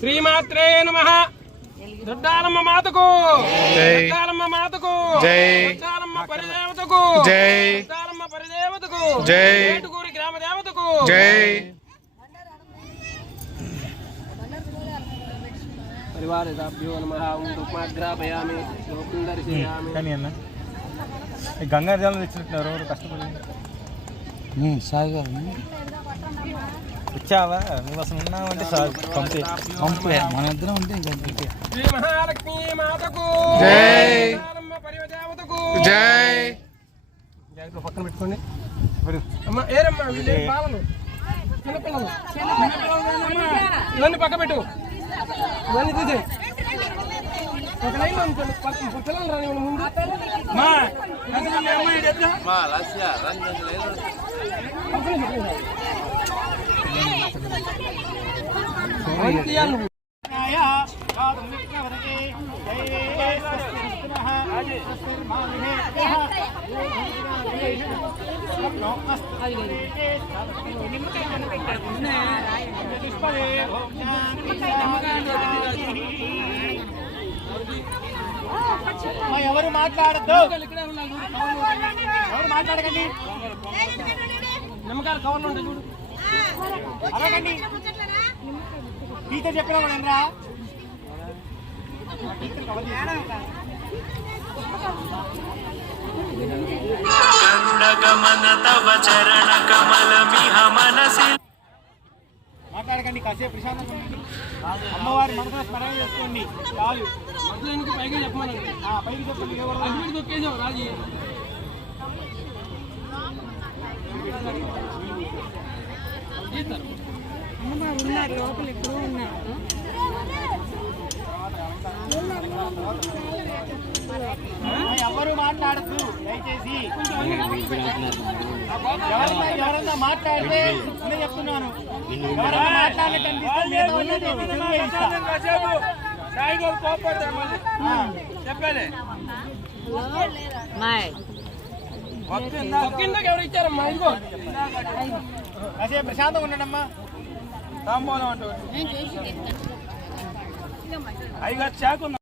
శ్రీమాత్రే నమః. దొడ్డాలమ్మ మాతకు దొడ్డాలమ్మ మాతకు దొడ్డాలమ్మ పరిదేవతకు దొడ్డాలమ్మ పరిదేవతకు ఏటుకూరి గ్రామ దేవతకు పరివారేభ్యో నమః. ఉపమాగ్రాపయామి దర్శయామి. కానీ అన్న గంగా జలం తెచ్చినట్టున్నారు ఎవరు కష్టపడి సాగు వచ్చావా నువ్వు అసలు ఉన్నావంటే సాగు పంపే మన ఇద్దరం ఉంటే ఇంకా శ్రీ మహాలక్ష్మీ మాతకు పరిదేవతకు పక్కన పెట్టుకోండి. అమ్మ ఏరమ్మా పాలలు చిన్నపిల్లలు ఇవన్నీ పక్క పెట్టు. ఇవన్నీ తీసే ఒక లైన్ అనుకోండి. పిల్లలు రాని ముందు ఎవరు మాట్లాడద్దు, ఎవరు మాట్లాడకండి. నిమ్మకాయలు కవర్లు ఉంటాయి చూడు. అలాగండి టీచర్ చెప్పినా కూడా రా. మాట్లాడకండి, కాసేపు ప్రశాంతంగా ఉండండి. అమ్మవారి మనసులో స్మరణ చేసుకోండి చాలు. పైకి చెప్పమని పైకి చెప్పండి. దొక్కేసావు రాజీ. అమ్మవారు ఉన్నారు లోపల ఎక్కడో ఉన్నారు. ఎవరు మాట్లాడద్దు దయచేసి. ఎవరన్నా మాట్లాడితే నేను చెప్తున్నాను. ఎవరన్నా మాట్లాడలేదండి చెప్పాలి. ఎవరు ఇచ్చారమ్మా? ఇదిగో కాసేపు ప్రశాంతంగా ఉండడమ్మా. తాంబూలం అంటూ 5 చాకు